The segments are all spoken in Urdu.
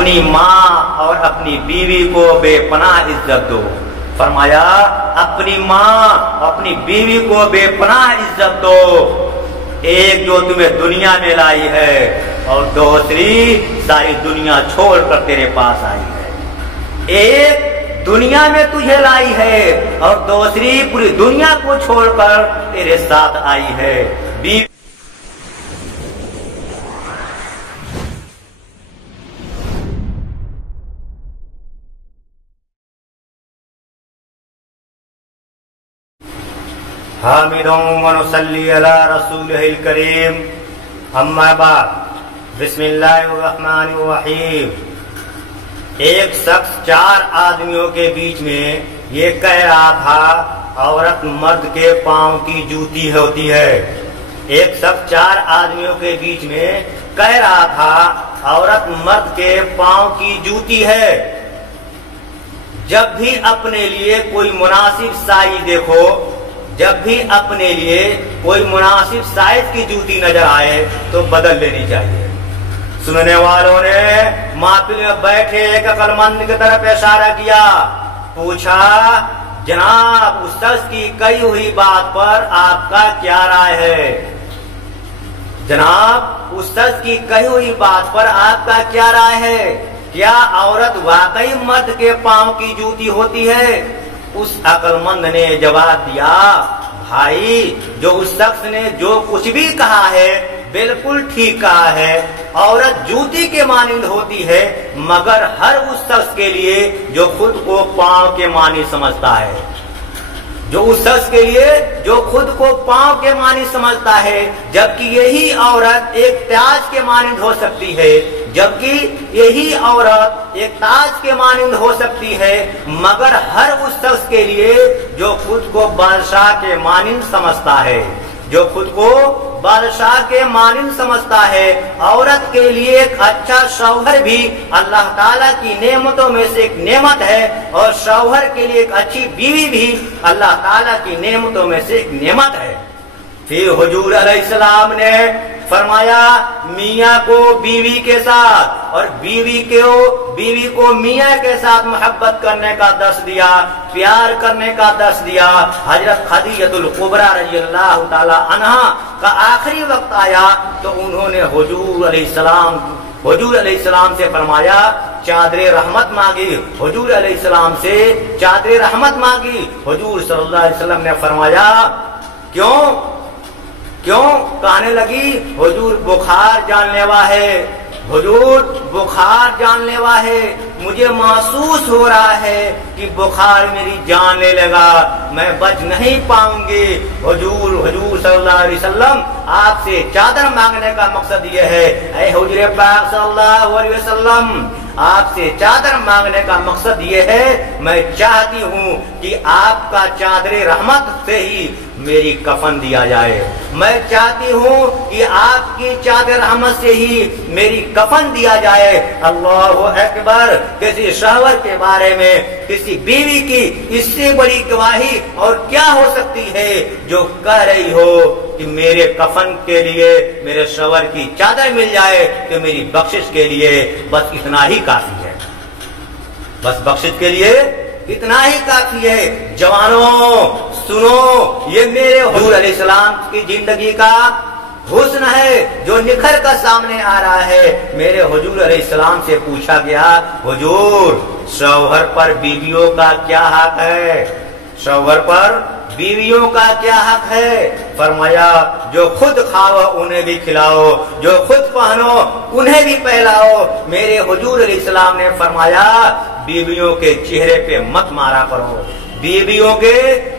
اپنی ماں اور اپنی بیوی کو بے پناہ عزت دو. فرمایا اپنی ماں اپنی بیوی کو بے پناہ عزت دو. ایک جو تمہیں دنیا میں لائی ہے اور دوسری ساری دنیا چھوڑ کر تیرے پاس آئی ہے. ایک دنیا میں تجھے لائی ہے اور دوسری پوری دنیا کو چھوڑ کر تیرے ساتھ آئی ہے. حامدوں ونصلی علی رسولہ الکریم. اما بعد بسم اللہ الرحمن الرحیم. ایک شخص 4 آدمیوں کے بیچ میں یہ کہہ رہا تھا عورت مرد کے پاؤں کی جوتی ہوتی ہے. ایک شخص 4 آدمیوں کے بیچ میں کہہ رہا تھا عورت مرد کے پاؤں کی جوتی ہے. جب بھی اپنے لیے کوئی مناسب سائز دیکھو، جب بھی اپنے لیے کوئی مناسب سائز کی جوتی نظر آئے تو بدل لینی چاہیے. سننے والوں نے محفل میں بیٹھے ایک عقل مند کی طرف اشارہ کیا. پوچھا جناب اس شخص کی کہی ہوئی بات پر آپ کا کیا رائے ہے؟ جناب اس شخص کی کہی ہوئی بات پر آپ کا کیا رائے ہے؟ کیا عورت واقعی مرد کے پاؤں کی جوتی ہوتی ہے؟ اس عقل مند نے جواب دیا بھائی جو اس شخص نے جو کچھ بھی کہا ہے بالکل ٹھیک کہا ہے. عورت جوتی کے مانند ہوتی ہے مگر ہر اس شخص کے لیے جو خود کو پاؤں کے مانند سمجھتا ہے. جو اس شخص کے لیے جو خود کو پاؤں کے مانند سمجھتا ہے، جبکہ یہی عورت ایک تاج کے مانند ہو سکتی ہے، جبکہ یہی عورت ایک تاج کے مانند ہو سکتی ہے مگر ہر اس شخص کے لیے جو خود کو بادشاہ کے مانند سمجھتا ہے، جو خود کو بادشاہ کے مانند سمجھتا ہے. عورت کے لیے ایک اچھا شوہر بھی اللہ تعالیٰ کی نعمتوں میں سے ایک نعمت ہے اور شوہر کے لیے ایک اچھی بیوی بھی اللہ تعالیٰ کی نعمتوں میں سے ایک نعمت ہے. پھر حضور علیہ السلام نے فرمایا میاں کو بیوی کے ساتھ اور بیوی کو میاں کے ساتھ محبت کرنے کا درس دیا، پیار کرنے کا درس دیا. حضرت خدیجہ الکبریٰ رضی اللہ تعالی عنہا کا آخری وقت آیا تو انہوں نے حضور علیہ السلام سے فرمایا چادر رحمت مانگی. حضور علیہ السلام سے چادر رحمت مانگی. حضور صلی اللہ علیہ وسلم نے فرمایا کیوں؟ کہنے لگی حضور بخار جان لیوا ہے، حضور بخار جان لیوا ہے، مجھے محسوس ہو رہا ہے کہ بخار میری جان لے لگا، میں بچ نہیں پاؤں گی. حضور صلی اللہ علیہ وسلم آپ سے چادر مانگنے کا مقصد یہ ہے اے حضور پاک صلی اللہ علیہ وسلم آپ سے چادر مانگنے کا مقصد یہ ہے میں چاہتی ہوں کہ آپ کا چادر رحمت سے ہی میری کفن دیا جائے. میں چاہتی ہوں کہ آپ کی چادر رحمت سے ہی میری کفن دیا جائے. اللہ اکبر. کسی شوہر کے بارے میں کسی بیوی کی اس سے بڑی گواہی اور کیا ہو سکتی ہے جو کہہ رہی ہو کہ میرے کفن کے لیے میرے شوہر کی چادر مل جائے تو میری بخشش کے لیے بس اتنا ہی کافی ہے. بس بخشش کے لیے اتنا ہی کافی ہے. جوانوں سنو، یہ میرے حضور علیہ السلام کی زندگی کا حسن ہے جو نکھر کر سامنے آ رہا ہے. میرے حضور علیہ السلام سے پوچھا گیا حضور شوہر پر بیویوں کا کیا حق ہے؟ شوہر پر بیویوں کا کیا حق ہے؟ فرمایا جو خود کھاؤ انہیں بھی کھلاؤ، جو خود پہنو انہیں بھی پہلاؤ. میرے حضور علیہ السلام نے فرمایا بیویوں کے چہرے پہ مت مارا کرو، بیویوں کے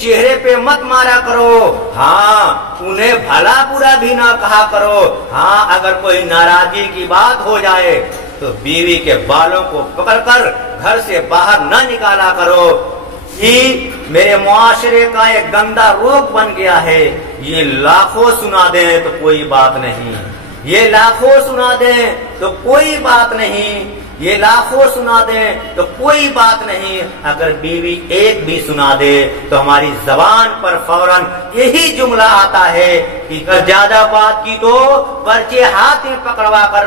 چہرے پہ مت مارا کرو. ہاں انہیں بھلا برا بھی نہ کہا کرو. ہاں اگر کوئی ناراضگی کی بات ہو جائے تو بیوی کے بالوں کو پکڑ کر گھر سے باہر نہ نکالا کرو. یہ میرے معاشرے کا ایک گندا روگ بن گیا ہے. یہ لاکھوں سنا دیں تو کوئی بات نہیں، یہ لاکھوں سنا دیں تو کوئی بات نہیں، یہ لاکھوں سنا دیں تو کوئی بات نہیں. اگر بیوی ایک بھی سنا دے تو ہماری زبان پر فوراً یہی جملہ آتا ہے کہ اگر زیادہ بات کی تو پرچے ہاتھ میں پکڑوا کر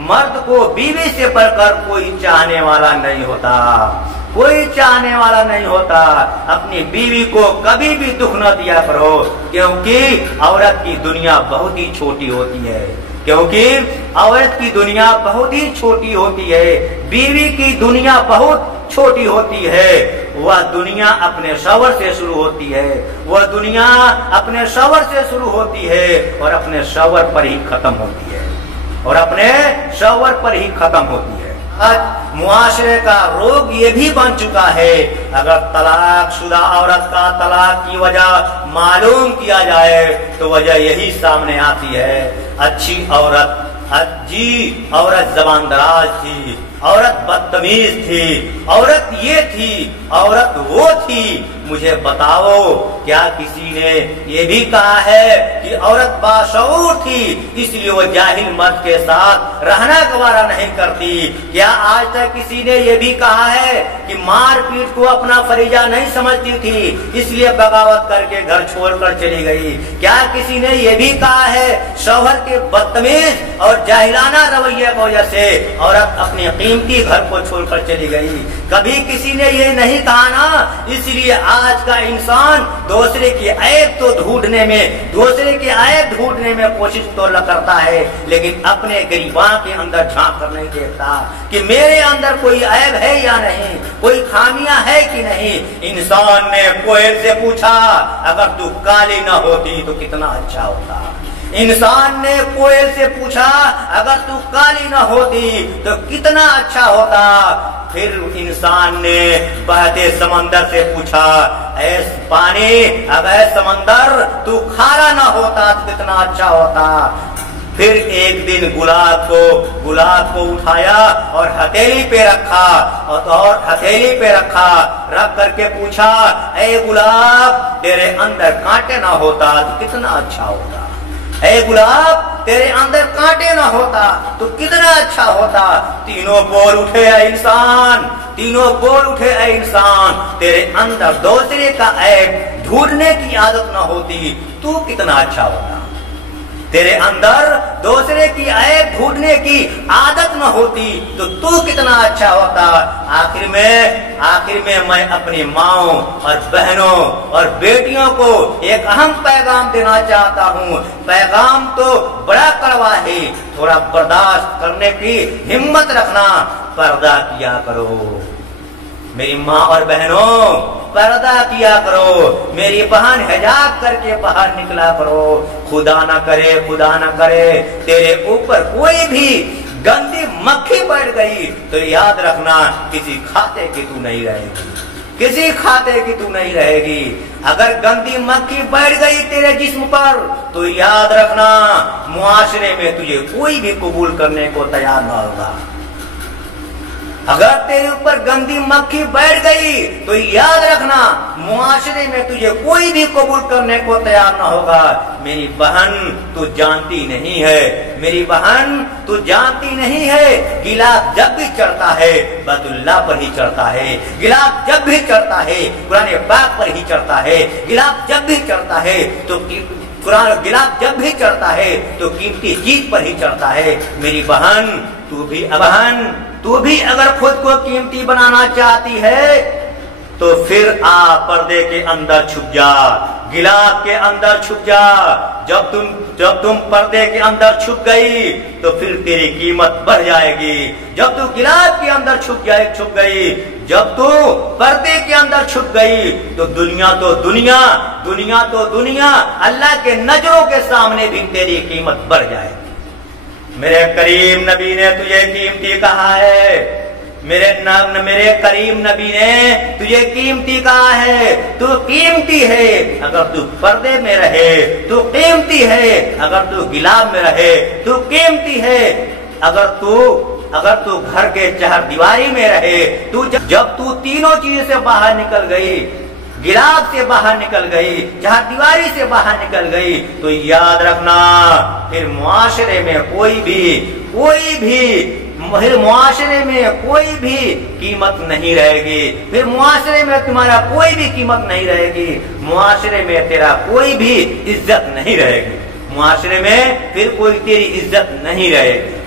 مرد کو بیوی سے بڑھ کر کوئی چاہنے والا نہیں ہوتا، کوئی چاہنے والا نہیں ہوتا۔ اپنی بیوی کو کبھی بھی دکھ نہ دیا کرو، کیونکہ عورت کی دنیا بہت ہی چھوٹی ہوتی ہے، کیونکہ عورت کی دنیا بہت ہی چھوٹی ہوتی ہے، بیوی کی دنیا بہت چھوٹی ہوتی ہے۔ وہ دنیا اپنے شوہر سے شروع ہوتی ہے، وہ دنیا اپنے شوہر سے شروع ہوتی ہے اور اپنے شوہر پر ہی ختم ہوتی ہے، اور اپنے شوہر پر ہی ختم ہوتی ہے۔ آج معاشرے کا روگ یہ بھی بن چکا ہے، اگر طلاق شدہ عورت کا طلاق کی وجہ معلوم کیا جائے تو وجہ یہی سامنے آتی ہے، اچھی عورت عورت زبان دراز تھی، عورت بدتمیز تھی، عورت یہ تھی، عورت وہ تھی۔ مجھے بتاؤ کیا کسی نے یہ بھی کہا ہے کہ عورت باشعور تھی اس لیے وہ جاہل مرد کے ساتھ رہنا گوارا نہیں کرتی؟ کیا آج تک کسی نے یہ بھی کہا ہے کہ مار پیٹ کو اپنا فریضہ نہیں سمجھتی تھی اس لیے بغاوت کر کے گھر چھوڑ کر چلی گئی؟ کیا کسی نے یہ بھی کہا ہے شوہر کے بدتمیز اور جاہلانہ رویے کی وجہ سے عورت اپنے قیمتی گھر کو چھوڑ کر چلی گئی؟ کبھی کسی نے یہ نہیں کہا نا۔ اس لیے آج کا انسان دوسرے کی عیب تو ڈھونڈنے میں کوشش تو کرتا ہے، لیکن اپنے گریباں کے اندر جھانک کر نہیں دیکھتا کہ میرے اندر کوئی عیب ہے یا نہیں، کوئی خامیاں ہے کہ نہیں۔ انسان نے کوئل سے پوچھا اگر تو کالی نہ ہوتی تو کتنا اچھا ہوتا۔ انسان نے کوئل سے پوچھا اگر تو کالی نہ ہوتی تو کتنا اچھا ہوتا۔ پھر انسان نے بہتے سمندر سے پوچھا اے پانی اگر سمندر تو کھارا نہ ہوتا تو کتنا اچھا ہوتا۔ پھر ایک دن گلاب کو اٹھایا اور ہتھیلی پہ رکھا، رکھ کر کے پوچھا اے گلاب تیرے اندر کانٹے نہ ہوتا تو کتنا اچھا ہوتا، اے گلاب تیرے اندر کانٹے نہ ہوتا تو کتنا اچھا ہوتا۔ تینوں بول اٹھے اے انسان، تیرے اندر دوسرے کا عیب ڈھونڈنے کی عادت نہ ہوتی تو کتنا اچھا ہوتا، تیرے اندر دوسرے کی عیب ڈھونڈنے کی عادت نہ ہوتی تو کتنا اچھا ہوتا۔ آخر میں میں اپنی ماؤں اور بہنوں اور بیٹیوں کو ایک اہم پیغام دینا چاہتا ہوں۔ پیغام تو بڑا کڑوا ہے، تھوڑا برداشت کرنے کی ہمت رکھنا۔ پردہ کیا کرو میری ماں اور بہنوں، پردہ کیا کرو۔ میری بہن حجاب کر کے باہر نکلا کرو۔ خدا نہ کرے تیرے اوپر کوئی بھی گندی مکھی بیٹھ گئی تو یاد رکھنا کسی کھاتے کی تو نہیں رہے گی، اگر گندی مکھی بیٹھ گئی تیرے جسم پر تو یاد رکھنا معاشرے میں تجھے کوئی بھی قبول کرنے کو تیار نہ ہوگا۔ اگر تیرے اوپر گندی مکھی بیٹھ گئی تو یاد رکھنا معاشرے میں تجھے کوئی بھی قبول کرنے کو تیار نہ ہوگا۔ میری بہن تو جانتی نہیں ہے گلاب جب بھی چڑھتا ہے بیت اللہ پر ہی چڑھتا ہے، گلاب جب بھی چڑھتا ہے قرآن پاک پر ہی چڑھتا ہے، گلاب جب بھی چڑھتا ہے تو قیمتی چیز پر ہی چڑھتا ہے۔ میری بہن تو بھی اگر خود کو قیمتی بنانا چاہتی ہے تو پھر پردے کے اندر چھپ جا، گلاب کے اندر چھپ جا۔ جب تم پردے کے اندر چھپ گئی تو پھر تیری قیمت بڑھ جائے گی۔ جب تو گلاب کے اندر چھپ گئی، جب تو پردے کے اندر چھپ گئی تو دنیا تو دنیا اللہ کے نظروں کے سامنے بھی تیری قیمت بڑھ جائے گی۔ میرے کریم نبی نے تجھے قیمتی کہا ہے، میرے کریم نبی نے تجھے قیمتی کہا ہے، تو قیمتی ہے اگر تو پردے میں رہے، تو قیمتی ہے اگر تو گلاب میں رہے، تو قیمتی ہے اگر تو گھر کے چہر دیواری میں رہے۔ جب تو تینوں چیزوں سے باہر نکل گئی، گلاب سے باہر نکل گئی، چہر دیواری سے باہر نکل گئی، تو یاد رکھنا پھر معاشرے میں کوئی بھی قیمت نہیں رہے گی، پھر معاشرے میں تمہارا کوئی بھی قیمت نہیں رہے گی، معاشرے میں تیرا کوئی بھی عزت نہیں رہے گی، معاشرے میں پھر کوئی تیری عزت نہیں رہے گی۔